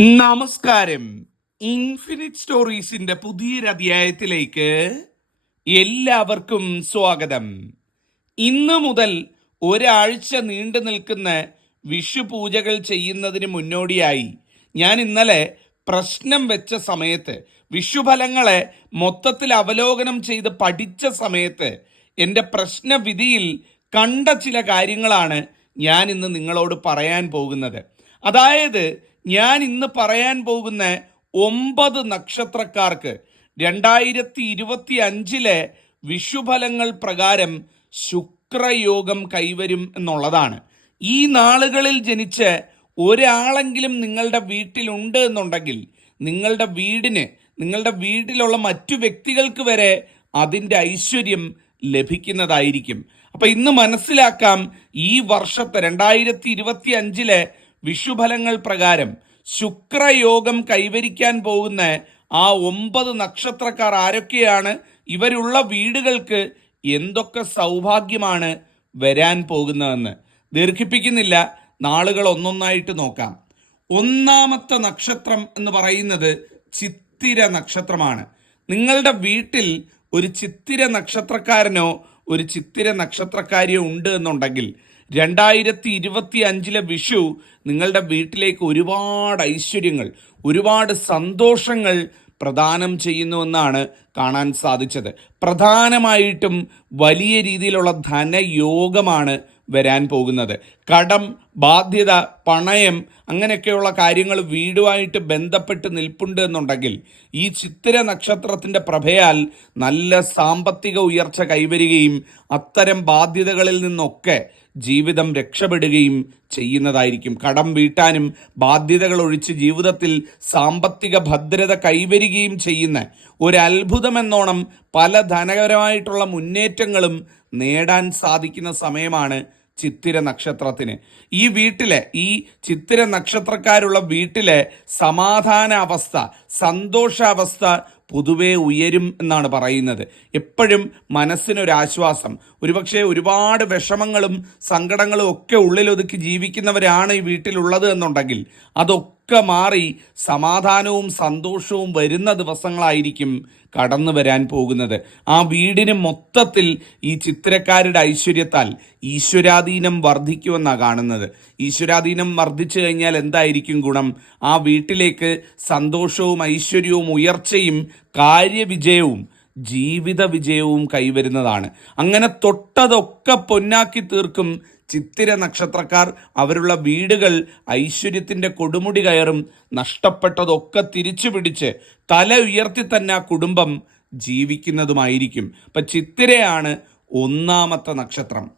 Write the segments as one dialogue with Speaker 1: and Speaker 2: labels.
Speaker 1: നമസ്കാരം. ഇൻഫിനിറ്റ് സ്റ്റോറീസിന്റെ പുതിയൊരധ്യായത്തിലേക്ക് എല്ലാവർക്കും സ്വാഗതം. ഇന്ന് മുതൽ ഒരാഴ്ച നീണ്ടു നിൽക്കുന്ന വിഷു പൂജകൾ ചെയ്യുന്നതിന് മുന്നോടിയായി ഞാൻ ഇന്നലെ പ്രശ്നം വെച്ച സമയത്ത് വിഷുഫലങ്ങളെ മൊത്തത്തിൽ അവലോകനം ചെയ്ത് പഠിച്ച സമയത്ത് എന്റെ പ്രശ്നവിധിയിൽ കണ്ട ചില കാര്യങ്ങളാണ് ഞാൻ ഇന്ന് നിങ്ങളോട് പറയാൻ പോകുന്നത്. അതായത് ഞാൻ ഇന്ന് പറയാൻ പോകുന്ന ഒമ്പത് നക്ഷത്രക്കാർക്ക് രണ്ടായിരത്തി ഇരുപത്തി അഞ്ചിലെ വിഷുഫലങ്ങൾ പ്രകാരം ശുക്രയോഗം കൈവരും എന്നുള്ളതാണ്. ഈ നാളുകളിൽ ജനിച്ച് ഒരാളെങ്കിലും നിങ്ങളുടെ വീട്ടിലുണ്ട് എന്നുണ്ടെങ്കിൽ നിങ്ങളുടെ വീടിന് നിങ്ങളുടെ വീട്ടിലുള്ള മറ്റു വ്യക്തികൾക്ക് വരെ അതിന്റെ ഐശ്വര്യം ലഭിക്കുന്നതായിരിക്കും. അപ്പം ഇന്ന് മനസ്സിലാക്കാം ഈ വർഷത്തെ രണ്ടായിരത്തി ഇരുപത്തി അഞ്ചിലെ വിഷുഫലങ്ങൾ പ്രകാരം ശുക്രയോഗം കൈവരിക്കാൻ പോകുന്ന ആ ഒമ്പത് നക്ഷത്രക്കാർ ആരൊക്കെയാണ്? ഇവരുള്ള വീടുകൾക്ക് എന്തൊക്കെ സൗഭാഗ്യമാണ് വരാൻ പോകുന്നതെന്ന്. ദീർഘിപ്പിക്കുന്നില്ല. നാളുകൾ ഒന്നൊന്നായിട്ട് നോക്കാം. ഒന്നാമത്തെ നക്ഷത്രം എന്ന് പറയുന്നത് ചിത്തിര നക്ഷത്രമാണ്. നിങ്ങളുടെ വീട്ടിൽ ഒരു ചിത്തിര നക്ഷത്രക്കാരനോ ഒരു ചിത്തിര നക്ഷത്രക്കാരിയോ ഉണ്ട് എന്നുണ്ടെങ്കിൽ രണ്ടായിരത്തി ഇരുപത്തി അഞ്ചിലെ വിഷു നിങ്ങളുടെ വീട്ടിലേക്ക് ഒരുപാട് ഐശ്വര്യങ്ങൾ ഒരുപാട് സന്തോഷങ്ങൾ പ്രദാനം ചെയ്യുന്നുവെന്നാണ് കാണാൻ സാധിച്ചത്. പ്രധാനമായിട്ടും വലിയ രീതിയിലുള്ള ധനയോഗമാണ് വരാൻ പോകുന്നത്. കടം ബാധ്യത പണയം അങ്ങനെയൊക്കെയുള്ള കാര്യങ്ങൾ വീടുമായിട്ട് ബന്ധപ്പെട്ട് നിൽപ്പുണ്ട് എന്നുണ്ടെങ്കിൽ ഈ ചിത്തിര നക്ഷത്രത്തിന്റെ പ്രഭയാൽ നല്ല സാമ്പത്തിക ഉയർച്ച കൈവരികയും അത്തരം ബാധ്യതകളിൽ നിന്നൊക്കെ ജീവിതം രക്ഷപ്പെടുകയും ചെയ്യുന്നതായിരിക്കും. കടം വീട്ടാനും ബാധ്യതകൾ ഒഴിച്ച് ജീവിതത്തിൽ സാമ്പത്തിക ഭദ്രത കൈവരികയും ചെയ്യുന്ന ഒരു അത്ഭുതമെന്നോണം പല ധനകരമായിട്ടുള്ള മുന്നേറ്റങ്ങളും നേടാൻ സാധിക്കുന്ന സമയമാണ് ചിത്തിര നക്ഷത്രത്തിന്. ഈ വീട്ടിലെ ഈ ചിത്തിര നക്ഷത്രക്കാരുള്ള വീട്ടിലെ സമാധാന അവസ്ഥ സന്തോഷാവസ്ഥ പൊതുവെ ഉയരും എന്നാണ് പറയുന്നത്. എപ്പോഴും മനസ്സിനൊരാശ്വാസം ഒരുപക്ഷെ ഒരുപാട് വിഷമങ്ങളും സങ്കടങ്ങളും ഒക്കെ ഉള്ളിലൊതുക്കി ജീവിക്കുന്നവരാണ് ഈ വീട്ടിലുള്ളത് എന്നുണ്ടെങ്കിൽ അതൊക്കെ മാറി സമാധാനവും സന്തോഷവും വരുന്ന ദിവസങ്ങളായിരിക്കും കടന്നു വരാൻ പോകുന്നത്. ആ വീടിന് മൊത്തത്തിൽ ഈ ചിത്രക്കാരുടെ ഐശ്വര്യത്താൽ ഈശ്വരാധീനം വർദ്ധിക്കുമെന്നാണ് കാണുന്നത്. ഈശ്വരാധീനം വർദ്ധിച്ചു കഴിഞ്ഞാൽ എന്തായിരിക്കും ഗുണം? ആ വീട്ടിലേക്ക് സന്തോഷവും ഐശ്വര്യവും ഉയർച്ചയും കാര്യവിജയവും ജീവിത വിജയവും കൈവരുന്നതാണ്. അങ്ങനെ തൊട്ടതൊക്കെ പൊന്നാക്കി തീർക്കും ചിത്തിര നക്ഷത്രക്കാർ അവരുള്ള വീടുകൾ ഐശ്വര്യത്തിന്റെ കൊടുമുടി കയറും. നഷ്ടപ്പെട്ടതൊക്കെ തിരിച്ചു പിടിച്ച് തല ഉയർത്തി തന്നെ ആ കുടുംബം ജീവിക്കുന്നതുമായിരിക്കും. അപ്പം ചിത്തിരയാണ് ഒന്നാമത്തെ നക്ഷത്രം.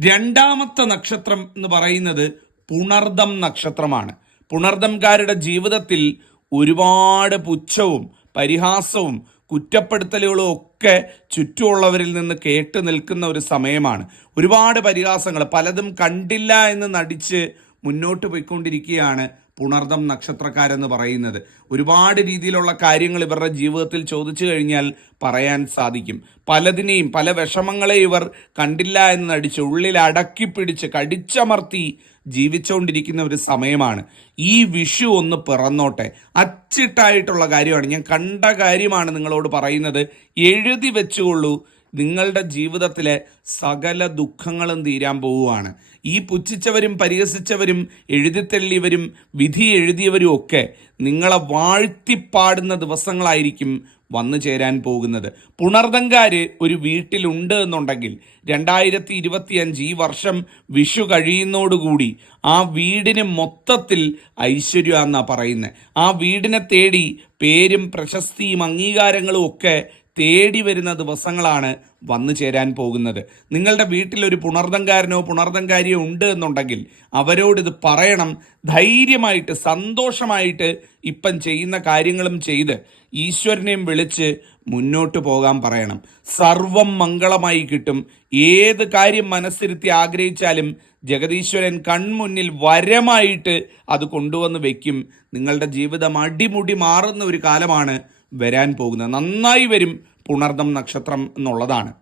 Speaker 1: രണ്ടാമത്തെ നക്ഷത്രം എന്ന് പറയുന്നത് പുണർദം നക്ഷത്രമാണ്. പുണർദംകാരുടെ ജീവിതത്തിൽ ഒരുപാട് പുച്ഛവും പരിഹാസവും കുറ്റപ്പെടുത്തലുകളും ഒക്കെ ചുറ്റുമുള്ളവരിൽ നിന്ന് കേട്ട് നിൽക്കുന്ന ഒരു സമയമാണ്. ഒരുപാട് പരിഹാസങ്ങൾ. പലതും കണ്ടില്ല എന്ന് നടിച്ച് മുന്നോട്ട് പോയിക്കൊണ്ടിരിക്കുകയാണ് പുണർദം നക്ഷത്രക്കാരെന്ന് പറയുന്നത്. ഒരുപാട് രീതിയിലുള്ള കാര്യങ്ങൾ ഇവരുടെ ജീവിതത്തിൽ ചോദിച്ചു കഴിഞ്ഞാൽ പറയാൻ സാധിക്കും. പലതിനെയും പല വിഷമങ്ങളെ ഇവർ കണ്ടില്ല എന്ന് നടിച്ച് ഉള്ളിൽ അടക്കി പിടിച്ച് കടിച്ചമർത്തി ജീവിച്ചുകൊണ്ടിരിക്കുന്ന ഒരു സമയമാണ്. ഈ വിഷു ഒന്ന് പിറന്നോട്ടെ. അച്ചിട്ടായിട്ടുള്ള കാര്യമാണ്. ഞാൻ കണ്ട കാര്യമാണ് നിങ്ങളോട് പറയുന്നത്. എഴുതി വെച്ചുകൊള്ളൂ. നിങ്ങളുടെ ജീവിതത്തിലെ സകല ദുഃഖങ്ങളും തീരാൻ പോവുകയാണ്. ഈ പുച്ഛിച്ചവരും പരിഹസിച്ചവരും എഴുതിത്തള്ളിയവരും വിധി എഴുതിയവരും ഒക്കെ നിങ്ങളെ വാഴ്ത്തിപ്പാടുന്ന ദിവസങ്ങളായിരിക്കും വന്നു ചേരാൻ പോകുന്നത്. പുണർദങ്കാർ ഒരു വീട്ടിലുണ്ട് എന്നുണ്ടെങ്കിൽ രണ്ടായിരത്തി ഇരുപത്തിയഞ്ച് ഈ വർഷം വിഷു കഴിയുന്നോടുകൂടി ആ വീടിന് മൊത്തത്തിൽ ഐശ്വര്യം എന്നാണ് പറയുന്നത് ആ വീടിനെ തേടി പേരും പ്രശസ്തിയും അംഗീകാരങ്ങളും ഒക്കെ തേടി വരുന്ന ദിവസങ്ങളാണ് വന്നു ചേരാൻ പോകുന്നത്. നിങ്ങളുടെ വീട്ടിൽ ഒരു പുണർദങ്കാരിയോ ഉണ്ട് എന്നുണ്ടെങ്കിൽ അവരോട് ഇത് പറയണം. ധൈര്യമായിട്ട് സന്തോഷമായിട്ട് ഇപ്പം ചെയ്യുന്ന കാര്യങ്ങളും ചെയ്ത് ഈശ്വരനെയും വിളിച്ച് മുന്നോട്ട് പോകാൻ പറയണം. സർവം മംഗളമായി കിട്ടും. ഏത് കാര്യം മനസ്സിരുത്തി ആഗ്രഹിച്ചാലും ജഗദീശ്വരൻ കൺമുന്നിൽ വരമായിട്ട് അത് കൊണ്ടുവന്ന് വെക്കും. നിങ്ങളുടെ ജീവിതം അടിമുടി മാറുന്ന ഒരു കാലമാണ് വരാൻ പോകുന്നത്. നന്നായി വരും പുണർദം നക്ഷത്രം എന്നുള്ളതാണ്.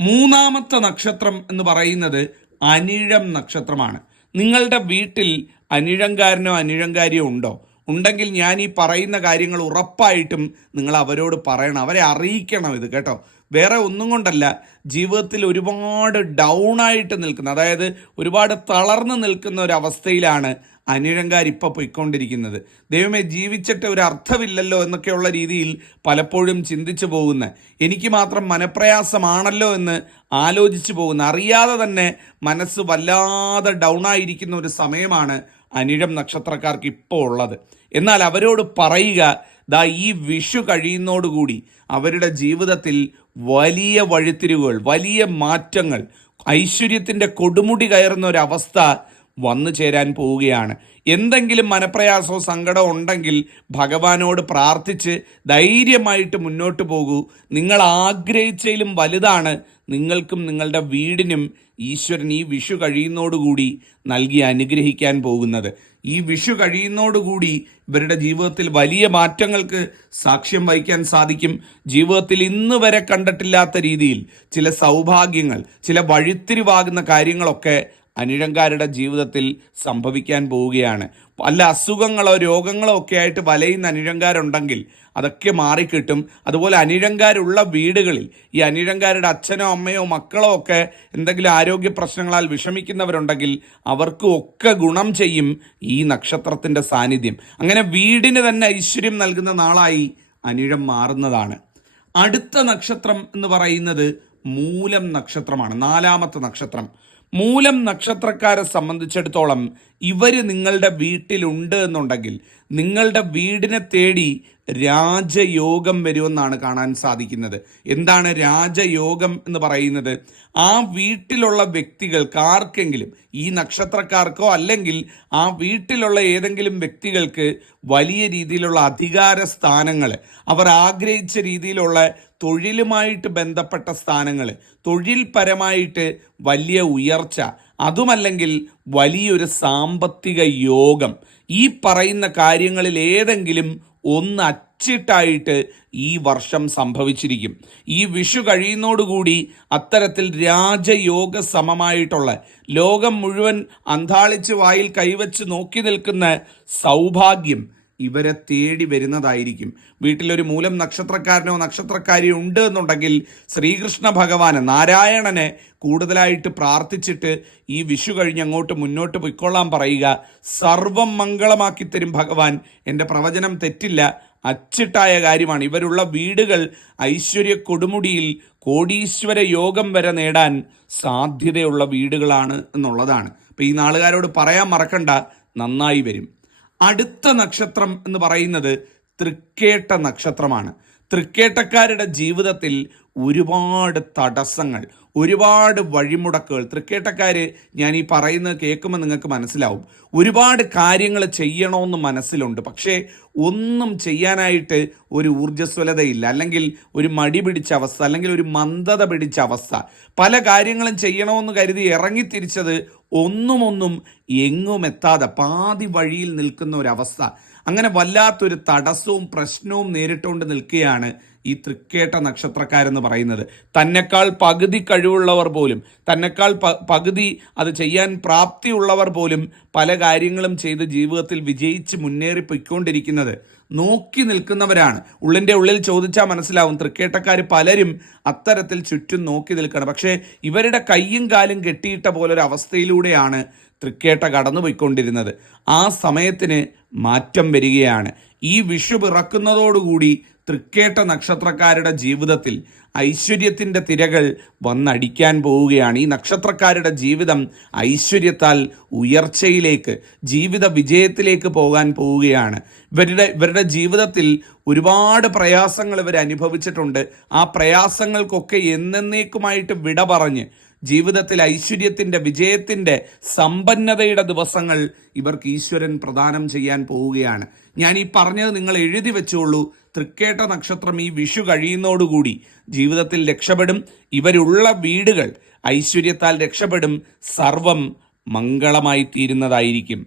Speaker 1: മൂന്നാമത്തെ നക്ഷത്രം എന്ന് പറയുന്നത് അനിഴം നക്ഷത്രമാണ്. നിങ്ങളുടെ വീട്ടിൽ അനിഴങ്കാരനോ അനിഴങ്കാരിയോ ഉണ്ടോ? ഉണ്ടെങ്കിൽ ഞാൻ ഈ പറയുന്ന കാര്യങ്ങൾ ഉറപ്പായിട്ടും നിങ്ങൾ അവരോട് പറയണം. അവരെ അറിയിക്കണം ഇത് കേട്ടോ. വേറെ ഒന്നും കൊണ്ടല്ല ജീവിതത്തിൽ ഒരുപാട് ഡൗൺ ആയിട്ട് നിൽക്കുന്ന അതായത് ഒരുപാട് തളർന്നു നിൽക്കുന്ന ഒരു അവസ്ഥയിലാണ് അനിഴങ്കാർ ഇപ്പോൾ പൊയ്ക്കൊണ്ടിരിക്കുന്നത്. ദൈവമേ ജീവിച്ചിട്ട് ഒരു അർത്ഥമില്ലല്ലോ എന്നൊക്കെയുള്ള രീതിയിൽ പലപ്പോഴും ചിന്തിച്ചു പോകുന്ന എനിക്ക് മാത്രം മനപ്രയാസമാണല്ലോ എന്ന് ആലോചിച്ചു പോകുന്ന അറിയാതെ തന്നെ മനസ്സ് വല്ലാതെ ഡൗൺ ആയിരിക്കുന്ന ഒരു സമയമാണ് അനിഴം നക്ഷത്രക്കാർക്ക് ഇപ്പോൾ ഉള്ളത് എന്നാൽ അവരോട് പറയുക ദാ ഈ വിഷു കഴിയുന്നതോടുകൂടി അവരുടെ ജീവിതത്തിൽ വലിയ വഴിത്തിരിവുകൾ വലിയ മാറ്റങ്ങൾ ഐശ്വര്യത്തിന്റെ കൊടുമുടി കയറുന്ന ഒരവസ്ഥ വന്നു ചേരാൻ പോവുകയാണ്. എന്തെങ്കിലും മനപ്രയാസോ സങ്കടമോ ഉണ്ടെങ്കിൽ ഭഗവാനോട് പ്രാർത്ഥിച്ച് ധൈര്യമായിട്ട് മുന്നോട്ട് പോകൂ. നിങ്ങൾ ആഗ്രഹിച്ചതിലും വലുതാണ്. നിങ്ങൾക്കും നിങ്ങളുടെ വീടിനും ഈശ്വരൻ ഈ വിഷു കഴിയുന്നതോടുകൂടി നൽകി അനുഗ്രഹിക്കാൻ പോകുന്നത്. ഈ വിഷു കഴിയുന്നതോടുകൂടി ഇവരുടെ ജീവിതത്തിൽ വലിയ മാറ്റങ്ങൾക്ക് സാക്ഷ്യം വഹിക്കാൻ സാധിക്കും. ജീവിതത്തിൽ ഇന്ന് വരെ കണ്ടിട്ടില്ലാത്ത രീതിയിൽ ചില സൗഭാഗ്യങ്ങൾ ചില വഴിത്തിരിവാകുന്ന കാര്യങ്ങളൊക്കെ അനിഴങ്കാരുടെ ജീവിതത്തിൽ സംഭവിക്കാൻ പോവുകയാണ്. വല്ല അസുഖങ്ങളോ രോഗങ്ങളോ ഒക്കെ ആയിട്ട് വലയുന്ന അനിഴങ്കാരുണ്ടെങ്കിൽ അതൊക്കെ മാറിക്കിട്ടും. അതുപോലെ അനിഴങ്കാരുള്ള വീടുകളിൽ ഈ അനിഴങ്കാരുടെ അച്ഛനോ അമ്മയോ മക്കളോ ഒക്കെ എന്തെങ്കിലും ആരോഗ്യ പ്രശ്നങ്ങളാൽ വിഷമിക്കുന്നവരുണ്ടെങ്കിൽ അവർക്കും ഒക്കെ ഗുണം ചെയ്യും ഈ നക്ഷത്രത്തിന്റെ സാന്നിധ്യം. അങ്ങനെ വീടിന് തന്നെ ഐശ്വര്യം നൽകുന്ന നാളായി അനിഴം മാറുന്നതാണ്. അടുത്ത നക്ഷത്രം എന്ന് പറയുന്നത് മൂലം നക്ഷത്രമാണ്. നാലാമത്തെ നക്ഷത്രം. മൂലം നക്ഷത്രക്കാരെ സംബന്ധിച്ചിടത്തോളം ഇവർ നിങ്ങളുടെ വീട്ടിലുണ്ട് എന്നുണ്ടെങ്കിൽ നിങ്ങളുടെ വീടിനെ തേടി രാജയോഗം വരുമെന്നാണ് കാണാൻ സാധിക്കുന്നത്. എന്താണ് രാജയോഗം എന്ന് പറയുന്നത്? ആ വീട്ടിലുള്ള വ്യക്തികൾക്ക് ആർക്കെങ്കിലും ഈ നക്ഷത്രക്കാർക്കോ അല്ലെങ്കിൽ ആ വീട്ടിലുള്ള ഏതെങ്കിലും വ്യക്തികൾക്ക് വലിയ രീതിയിലുള്ള അധികാര സ്ഥാനങ്ങൾ അവർ ആഗ്രഹിച്ച രീതിയിലുള്ള തൊഴിലുമായിട്ട് ബന്ധപ്പെട്ട സ്ഥാനങ്ങൾ തൊഴിൽപരമായിട്ട് വലിയ ഉയർച്ച. അതുമല്ലെങ്കിൽ വലിയൊരു സാമ്പത്തിക യോഗം. ഈ പറയുന്ന കാര്യങ്ങളിൽ ഏതെങ്കിലും ഒന്ന് അച്ചിട്ടായിട്ട് ഈ വർഷം സംഭവിച്ചിരിക്കും. ഈ വിഷു കഴിയുന്നതോടുകൂടി അത്തരത്തിൽ രാജയോഗ സമമായിട്ടുള്ള ലോകം മുഴുവൻ അന്താളിച്ച് വായിൽ കൈവച്ച് നോക്കി നിൽക്കുന്ന സൗഭാഗ്യം ഇവരെ തേടി വരുന്നതായിരിക്കും. വീട്ടിലൊരു മൂലം നക്ഷത്രക്കാരനോ നക്ഷത്രക്കാരിയോ ഉണ്ട് എന്നുണ്ടെങ്കിൽ ശ്രീകൃഷ്ണ ഭഗവാന് നാരായണനെ കൂടുതലായിട്ട് പ്രാർത്ഥിച്ചിട്ട് ഈ വിഷു കഴിഞ്ഞ് അങ്ങോട്ട് മുന്നോട്ട് പൊയ്ക്കൊള്ളാൻ പറയുക. സർവം മംഗളമാക്കി തരും ഭഗവാൻ. എന്റെ പ്രവചനം തെറ്റില്ല. അച്ചിട്ടായ കാര്യമാണ്. ഇവരുള്ള വീടുകൾ ഐശ്വര്യ കൊടുമുടിയിൽ കോടീശ്വര യോഗം വരെ നേടാൻ സാധ്യതയുള്ള വീടുകളാണ് എന്നുള്ളതാണ്. അപ്പം ഈ നാളുകാരോട് പറയാൻ മറക്കണ്ട. നന്നായി വരും. അടുത്ത നക്ഷത്രം എന്ന് പറയുന്നത് തൃക്കേട്ട നക്ഷത്രമാണ്. തൃക്കേട്ടക്കാരുടെ ജീവിതത്തിൽ ഒരുപാട് തടസ്സങ്ങൾ ഒരുപാട് വഴിമുടക്കുകൾ. തൃക്കേട്ടക്കാർ ഞാൻ ഈ പറയുന്നത് കേൾക്കുമ്പോൾ നിങ്ങൾക്ക് മനസ്സിലാവും. ഒരുപാട് കാര്യങ്ങൾ ചെയ്യണമെന്ന് മനസ്സിലുണ്ട്. പക്ഷേ ഒന്നും ചെയ്യാനായിട്ട് ഒരു ഊർജസ്വലതയില്ല. അല്ലെങ്കിൽ ഒരു മടി പിടിച്ച അവസ്ഥ അല്ലെങ്കിൽ ഒരു മന്ദത പിടിച്ച അവസ്ഥ. പല കാര്യങ്ങളും ചെയ്യണമെന്ന് കരുതി ഇറങ്ങിത്തിരിച്ചത് ഒന്നുമൊന്നും എങ്ങും എത്താതെ പാതി വഴിയിൽ നിൽക്കുന്ന ഒരവസ്ഥ അങ്ങനെ വല്ലാത്തൊരു തടസ്സവും പ്രശ്നവും നേരിട്ടുകൊണ്ട് നിൽക്കുകയാണ് ഈ തൃക്കേട്ട നക്ഷത്രക്കാരെന്ന് പറയുന്നത്. തന്നെക്കാൾ പകുതി കഴിവുള്ളവർ പോലും തന്നെക്കാൾ പകുതി അത് ചെയ്യാൻ പ്രാപ്തിയുള്ളവർ പോലും പല കാര്യങ്ങളും ചെയ്ത് ജീവിതത്തിൽ വിജയിച്ച് മുന്നേറി പൊയ്ക്കൊണ്ടിരിക്കുന്നത്. നോക്കി നിൽക്കുന്നവരാണ്. ഉള്ളിന്റെ ഉള്ളിൽ ചോദിച്ചാൽ മനസ്സിലാവും. തൃക്കേട്ടക്കാർ പലരും അത്തരത്തിൽ ചുറ്റും നോക്കി നിൽക്കണം. പക്ഷേ ഇവരുടെ കയ്യും കാലും കെട്ടിയിട്ട പോലൊരു അവസ്ഥയിലൂടെയാണ് തൃക്കേട്ട കടന്നുപോയിക്കൊണ്ടിരുന്നത്. ആ സമയത്തിന് മാറ്റം വരികയാണ്. ഈ വിഷു പിറക്കുന്നതോടുകൂടി തൃക്കേട്ട നക്ഷത്രക്കാരുടെ ജീവിതത്തിൽ ഐശ്വര്യത്തിന്റെ തിരകൾ വന്നടിക്കാൻ പോവുകയാണ്. ഈ നക്ഷത്രക്കാരുടെ ജീവിതം ഐശ്വര്യത്താൽ ഉയർച്ചയിലേക്ക് ജീവിത വിജയത്തിലേക്ക് പോകാൻ പോവുകയാണ്. ഇവരുടെ ഇവരുടെ ജീവിതത്തിൽ ഒരുപാട് പ്രയാസങ്ങൾ ഇവർ അനുഭവിച്ചിട്ടുണ്ട്. ആ പ്രയാസങ്ങൾക്കൊക്കെ എന്നേക്കുമായിട്ട് വിട പറഞ്ഞ് ജീവിതത്തിൽ ഐശ്വര്യത്തിന്റെ വിജയത്തിന്റെ സമ്പന്നതയുടെ ദിവസങ്ങൾ ഇവർക്ക് ഈശ്വരൻ പ്രദാനം ചെയ്യാൻ പോവുകയാണ്. ഞാൻ ഈ പറഞ്ഞത് നിങ്ങൾ എഴുതി വെച്ചോളൂ. തൃക്കേട്ട നക്ഷത്രം ഈ വിഷു കഴിയുന്നതോടുകൂടി ജീവിതത്തിൽ രക്ഷപ്പെടും. ഇവരുള്ള വീടുകൾ ഐശ്വര്യത്താൽ രക്ഷപ്പെടും. സർവം മംഗളമായി തീരുന്നതായിരിക്കും.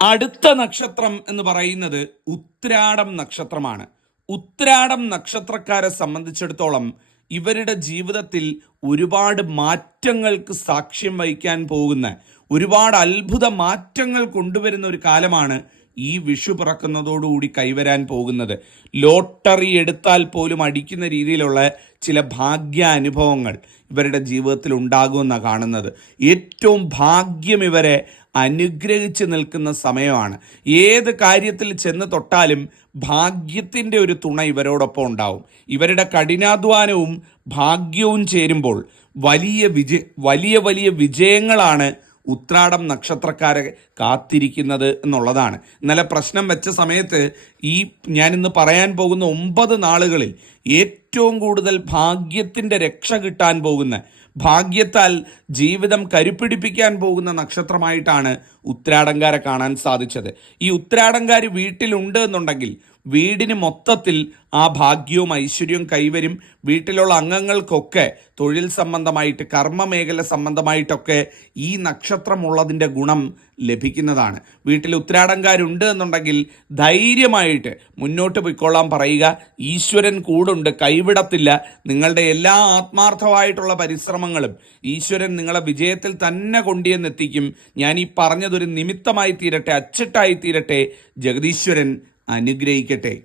Speaker 1: അടുത്ത നക്ഷത്രം എന്ന് പറയുന്നത് ഉത്രാടം നക്ഷത്രമാണ്. ഉത്രാടം നക്ഷത്രക്കാരെ സംബന്ധിച്ചിടത്തോളം ഇവരുടെ ജീവിതത്തിൽ ഒരുപാട് മാറ്റങ്ങൾക്ക് സാക്ഷ്യം വഹിക്കാൻ പോകുന്ന ഒരുപാട് അത്ഭുത മാറ്റങ്ങൾ കൊണ്ടുവരുന്ന ഒരു കാലമാണ് ഈ വിഷു പിറക്കുന്നതോടുകൂടി കൈവരാൻ പോകുന്നത്. ലോട്ടറി എടുത്താൽ പോലും അടിക്കുന്ന രീതിയിലുള്ള ചില ഭാഗ്യ അനുഭവങ്ങൾ ഇവരുടെ ജീവിതത്തിൽ ഉണ്ടാകുമെന്നാണ് കാണുന്നത്. ഏറ്റവും ഭാഗ്യം ഇവരെ അനുഗ്രഹിച്ച് നിൽക്കുന്ന സമയമാണ്. ഏത് കാര്യത്തിൽ ചെന്ന് തൊട്ടാലും ഭാഗ്യത്തിന്റെ ഒരു തുണ ഇവരോടൊപ്പം ഉണ്ടാവും. ഇവരുടെ കഠിനാധ്വാനവും ഭാഗ്യവും ചേരുമ്പോൾ വലിയ വിജയ വലിയ വലിയ വിജയങ്ങളാണ് ഉത്രാടം നക്ഷത്രക്കാരെ കാത്തിരിക്കുന്നത് എന്നുള്ളതാണ്. ഇന്നലെ പ്രശ്നം വെച്ച സമയത്ത് ഈ ഞാനിന്ന് പറയാൻ പോകുന്ന ഒമ്പത് നാളുകളിൽ ഏറ്റവും കൂടുതൽ ഭാഗ്യത്തിന്റെ രക്ഷ കിട്ടാൻ പോകുന്ന ഭാഗ്യത്താൽ ജീവിതം കരുപ്പിടിപ്പിക്കാൻ പോകുന്ന നക്ഷത്രമായിട്ടാണ് ഉത്രാടങ്കാരെ കാണാൻ സാധിച്ചത്. ഈ ഉത്രാടങ്കാർ വീട്ടിലുണ്ട് എന്നുണ്ടെങ്കിൽ വീടിന് മൊത്തത്തിൽ ആ ഭാഗ്യവും ഐശ്വര്യവും കൈവരും വീട്ടിലുള്ള അംഗങ്ങൾക്കൊക്കെ തൊഴിൽ സംബന്ധമായിട്ട് കർമ്മ മേഖല സംബന്ധമായിട്ടൊക്കെ ഈ നക്ഷത്രമുള്ളതിന്റെ ഗുണം ലഭിക്കുന്നതാണ്. വീട്ടിൽ ഉത്രാടങ്കാരുണ്ട് എന്നുണ്ടെങ്കിൽ ധൈര്യമായിട്ട് മുന്നോട്ട് പോയിക്കൊള്ളാൻ പറയുക ഈശ്വരൻ കൂടുണ്ട് കൈവിടത്തില്ല നിങ്ങളുടെ എല്ലാ ആത്മാർത്ഥമായിട്ടുള്ള പരിശ്രമങ്ങളും ഈശ്വരൻ നിങ്ങളെ വിജയത്തിൽ തന്നെ കൊണ്ടുവന്നെത്തിക്കും. ഞാൻ ഈ പറഞ്ഞതൊരു നിമിത്തമായി തീരട്ടെ അച്ചിട്ടായി തീരട്ടെ ജഗദീശ്വരൻ അനുഗ്രഹിക്കട്ടെ.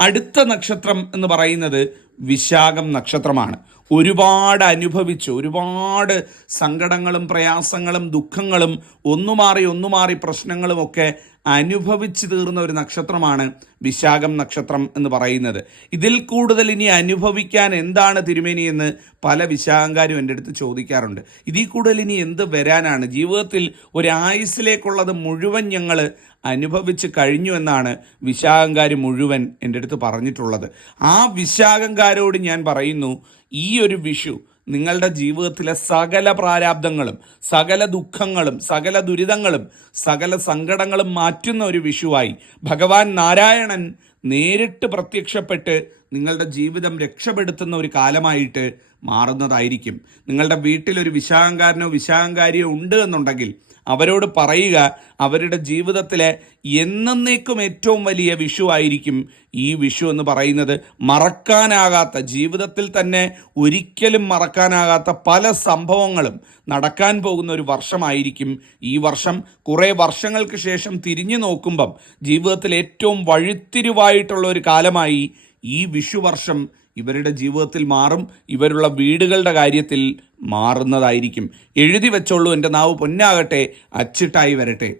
Speaker 1: അടുത്ത നക്ഷത്രം എന്ന് പറയുന്നത് വിശാഖം നക്ഷത്രമാണ്. ഒരുപാട് അനുഭവിച്ചു. ഒരുപാട് സങ്കടങ്ങളും പ്രയാസങ്ങളും ദുഃഖങ്ങളും ഒന്നു ഒന്നുമാറി ഒന്നുമാറി പ്രശ്നങ്ങളും ഒക്കെ അനുഭവിച്ചു തീർന്ന ഒരു നക്ഷത്രമാണ് വിശാഖം നക്ഷത്രം എന്ന് പറയുന്നത്. ഇതിൽ കൂടുതൽ ഇനി അനുഭവിക്കാൻ എന്താണ് തിരുമേനി എന്ന് പല വിശാഖങ്കാരും എന്റെ അടുത്ത് ചോദിക്കാറുണ്ട്. ഇതിൽ കൂടുതൽ ഇനി എന്ത് വരാനാണ്? ജീവിതത്തിൽ ഒരു ആയുസ്സിലേക്കുള്ളത് മുഴുവൻ ഞങ്ങൾ അനുഭവിച്ച് കഴിഞ്ഞു എന്നാണ് വിശാഖങ്കാർ മുഴുവൻ എന്റെ അടുത്ത് പറഞ്ഞിട്ടുള്ളത്. ആ വിശാഖങ്കാരോട് ഞാൻ പറയുന്നു ഈ ഒരു വിഷു നിങ്ങളുടെ ജീവിതത്തിലെ സകല പ്രാരാബ്ദങ്ങളും സകല ദുഃഖങ്ങളും സകല ദുരിതങ്ങളും സകല സങ്കടങ്ങളും മാറ്റുന്ന ഒരു വിഷുവായി ഭഗവാൻ നാരായണൻ നേരിട്ട് പ്രത്യക്ഷപ്പെട്ട് നിങ്ങളുടെ ജീവിതം രക്ഷപ്പെടുത്തുന്ന ഒരു കാലമായിട്ട് മാറുന്നതായിരിക്കും. നിങ്ങളുടെ വീട്ടിൽ ഒരു വിശാഹങ്കാരനോ വിശാഹങ്കാരിയോ ഉണ്ട് എന്നുണ്ടെങ്കിൽ അവരോട് പറയുക അവരുടെ ജീവിതത്തിലെ എന്നേക്കും ഏറ്റവും വലിയ വിഷു ആയിരിക്കും ഈ വിഷു എന്ന് പറയുന്നത്. മറക്കാനാകാത്ത ജീവിതത്തിൽ തന്നെ ഒരിക്കലും മറക്കാനാകാത്ത പല സംഭവങ്ങളും നടക്കാൻ പോകുന്ന ഒരു വർഷമായിരിക്കും ഈ വർഷം. കുറേ വർഷങ്ങൾക്ക് ശേഷം തിരിഞ്ഞു നോക്കുമ്പം ജീവിതത്തിൽ ഏറ്റവും വഴിത്തിരിവായിട്ടുള്ള ഒരു കാലമായി ഈ വിഷുവർഷം ഇവരുടെ ജീവിതത്തിൽ മാറും ഇവരുള്ള വീടുകളുടെ കാര്യത്തിൽ മാറുന്നതായിരിക്കും. എഴുതി വെച്ചോളൂ എന്റെ നാവ് പൊന്നാകട്ടെ അച്ചിട്ടായി വരട്ടെ.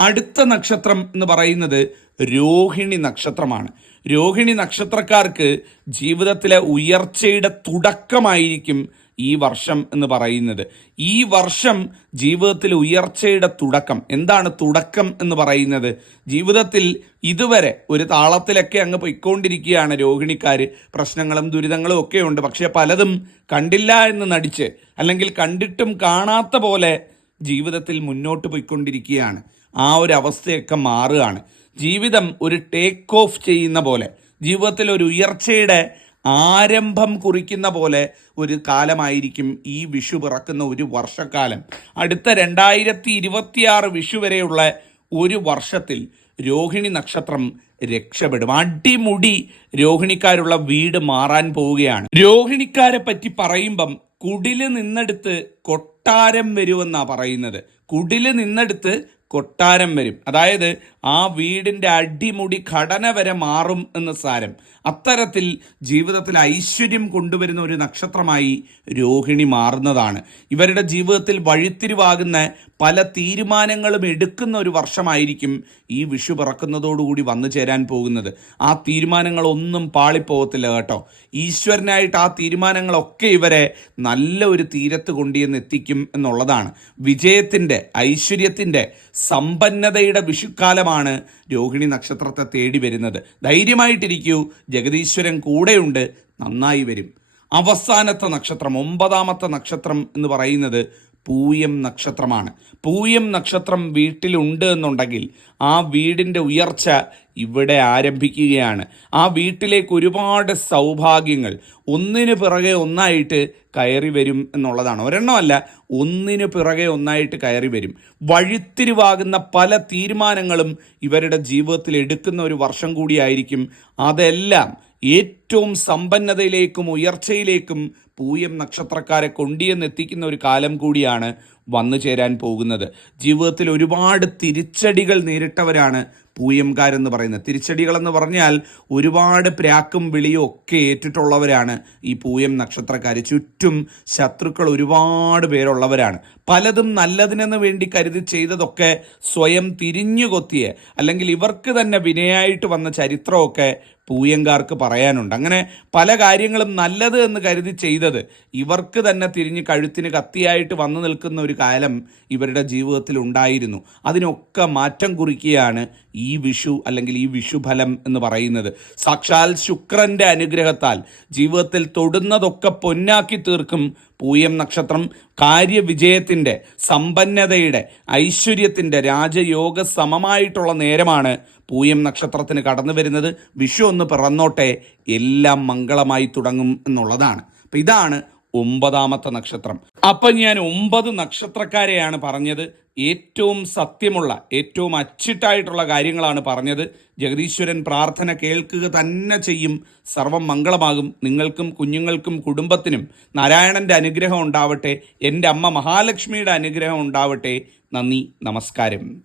Speaker 1: അടുത്ത നക്ഷത്രം എന്ന് പറയുന്നത് രോഹിണി നക്ഷത്രമാണ്. രോഹിണി നക്ഷത്രക്കാർക്ക് ജീവിതത്തിലെ ഉയർച്ചയുടെ തുടക്കമായിരിക്കും ഈ വർഷം എന്ന് പറയുന്നത്. ഈ വർഷം ജീവിതത്തിൽ ഉയർച്ചയുടെ തുടക്കം. എന്താണ് തുടക്കം എന്ന് പറയുന്നത്? ജീവിതത്തിൽ ഇതുവരെ ഒരു താളത്തിലൊക്കെ അങ്ങ് പൊയ്ക്കൊണ്ടിരിക്കുകയാണ് രോഹിണിക്കാർ പ്രശ്നങ്ങളും ദുരിതങ്ങളും ഒക്കെ ഉണ്ട്. പക്ഷേ പലതും കണ്ടില്ല എന്ന് നടിച്ച് അല്ലെങ്കിൽ കണ്ടിട്ടും കാണാത്ത പോലെ ജീവിതത്തിൽ മുന്നോട്ട് പോയിക്കൊണ്ടിരിക്കുകയാണ്. ആ ഒരു അവസ്ഥയൊക്കെ മാറുകയാണ്. ജീവിതം ഒരു ടേക്ക് ഓഫ് ചെയ്യുന്ന പോലെ. ജീവിതത്തിൽ ഒരു ഉയർച്ചയുടെ ആരംഭം കുറിക്കുന്ന പോലെ ഒരു കാലമായിരിക്കും ഈ വിഷു പിറക്കുന്ന ഒരു വർഷക്കാലം. അടുത്ത രണ്ടായിരത്തി ഇരുപത്തിയാറ് വിഷു വരെയുള്ള ഒരു വർഷത്തിൽ രോഹിണി നക്ഷത്രം രക്ഷപ്പെടും. അടിമുടി രോഹിണിക്കാരുള്ള വീട് മാറാൻ പോവുകയാണ്. രോഹിണിക്കാരെ പറ്റി പറയുമ്പം കുടിൽ നിന്നെടുത്ത് കൊട്ടാരം വരുമെന്നാണ് പറയുന്നത്. കുടിൽ നിന്നെടുത്ത് കൊട്ടാരം വരും. അതായത് ആ വീടിന്റെ അടിമുടി ഘടന വരെ മാറും എന്ന് സാരം. അത്തരത്തിൽ ജീവിതത്തിൽ ഐശ്വര്യം കൊണ്ടുവരുന്ന ഒരു നക്ഷത്രമായി രോഹിണി മാറുന്നതാണ്. ഇവരുടെ ജീവിതത്തിൽ വഴിത്തിരിവാകുന്ന പല തീരുമാനങ്ങളും എടുക്കുന്ന ഒരു വർഷമായിരിക്കും ഈ വിഷു പിറക്കുന്നതോടുകൂടി വന്നു ചേരാൻ പോകുന്നത്. ആ തീരുമാനങ്ങളൊന്നും പാളിപ്പോകത്തില്ല കേട്ടോ. ഈശ്വരനായിട്ട് ആ തീരുമാനങ്ങളൊക്കെ ഇവരെ നല്ല ഒരു തീരത്ത് കൊണ്ടുവന്ന് എത്തിക്കും എന്നുള്ളതാണ്. വിജയത്തിന്റെ ഐശ്വര്യത്തിന്റെ സമ്പന്നതയുടെ വിഷുക്കാലമാണ് രോഹിണി നക്ഷത്രത്തെ തേടി വരുന്നത്. ധൈര്യമായിട്ടിരിക്കൂ. ജഗദീശ്വരൻ കൂടെയുണ്ട്. നന്നായി വരും. അവസാനത്തെ നക്ഷത്രം ഒമ്പതാമത്തെ നക്ഷത്രം എന്ന് പറയുന്നത് പൂയം നക്ഷത്രമാണ്. പൂയം നക്ഷത്രം വീട്ടിലുണ്ട് എന്നുണ്ടെങ്കിൽ ആ വീടിന്റെ ഉയർച്ച ഇവിടെ ആരംഭിക്കുകയാണ്. ആ വീട്ടിലേക്ക് ഒരുപാട് സൗഭാഗ്യങ്ങൾ. ഒന്നിനു പിറകെ ഒന്നായിട്ട് കയറി വരും എന്നുള്ളതാണ്. ഒരെണ്ണമല്ല ഒന്നിനു പിറകെ ഒന്നായിട്ട് കയറി വരും. വഴിത്തിരിവാകുന്ന പല തീരുമാനങ്ങളും ഇവരുടെ ജീവിതത്തിൽ എടുക്കുന്ന ഒരു വർഷം കൂടിയായിരിക്കും. അതെല്ലാം ഏറ്റവും സമ്പന്നതയിലേക്കും ഉയർച്ചയിലേക്കും പൂയം നക്ഷത്രക്കാരെ കൊണ്ടിയെന്നെത്തിക്കുന്ന ഒരു കാലം കൂടിയാണ് വന്നു ചേരാൻ പോകുന്നത്. ജീവിതത്തിൽ ഒരുപാട് തിരിച്ചടികൾ നേരിട്ടവരാണ് പൂയംകാരെന്ന് പറയുന്നത്. തിരിച്ചടികളെന്ന് പറഞ്ഞാൽ ഒരുപാട് പ്രാക്കും വിളിയും ഒക്കെ ഏറ്റിട്ടുള്ളവരാണ് ഈ പൂയം നക്ഷത്രക്കാർ ചുറ്റും ശത്രുക്കൾ ഒരുപാട് പേരുള്ളവരാണ്. പലതും നല്ലതിനെന്ന് വേണ്ടി കരുതി ചെയ്തതൊക്കെ സ്വയം തിരിഞ്ഞു കൊത്തിയ അല്ലെങ്കിൽ ഇവർക്ക് തന്നെ വിനയായിട്ട് വന്ന ചരിത്രമൊക്കെ പൂയങ്കാർക്ക് പറയാനുണ്ട്. അങ്ങനെ പല കാര്യങ്ങളും നല്ലത് എന്ന് കരുതി ചെയ്തത് ഇവർക്ക് തന്നെ തിരിഞ്ഞ് കഴുത്തിന് കത്തിയായിട്ട് വന്നു നിൽക്കുന്ന ഒരു കാലം ഇവരുടെ ജീവിതത്തിൽ ഉണ്ടായിരുന്നു. അതിനൊക്കെ മാറ്റം കുറിക്കുകയാണ് ഈ വിഷു അല്ലെങ്കിൽ ഈ വിഷുഫലം എന്ന് പറയുന്നത്. സാക്ഷാൽ ശുക്രന്റെ അനുഗ്രഹത്താൽ ജീവിതത്തിൽ തൊടുന്നതൊക്കെ പൊന്നാക്കി തീർക്കും പൂയം നക്ഷത്രം കാര്യവിജയത്തിന്റെ സമ്പന്നതയുടെ ഐശ്വര്യത്തിന്റെ രാജയോഗ സമമായിട്ടുള്ള നേരമാണ് പൂയം നക്ഷത്രത്തിന് കടന്നു വരുന്നത്. വിഷു ഒന്ന് പിറന്നോട്ടെ എല്ലാം മംഗളമായി തുടങ്ങും എന്നുള്ളതാണ്. അപ്പം ഇതാണ് ഒമ്പതാമത്തെ നക്ഷത്രം. അപ്പം ഞാൻ ഒമ്പത് നക്ഷത്രക്കാരെയാണ് പറഞ്ഞത്. ഏറ്റവും സത്യമുള്ള ഏറ്റവും അച്ചിട്ടായിട്ടുള്ള കാര്യങ്ങളാണ് പറഞ്ഞത്. ജഗദീശ്വരൻ പ്രാർത്ഥന കേൾക്കുക തന്നെ ചെയ്യും. സർവം മംഗളമാകും. നിങ്ങൾക്കും കുഞ്ഞുങ്ങൾക്കും കുടുംബത്തിനും നാരായണന്റെ അനുഗ്രഹം ഉണ്ടാവട്ടെ. എന്റെ അമ്മ മഹാലക്ഷ്മിയുടെ അനുഗ്രഹം ഉണ്ടാവട്ടെ. നന്ദി നമസ്കാരം.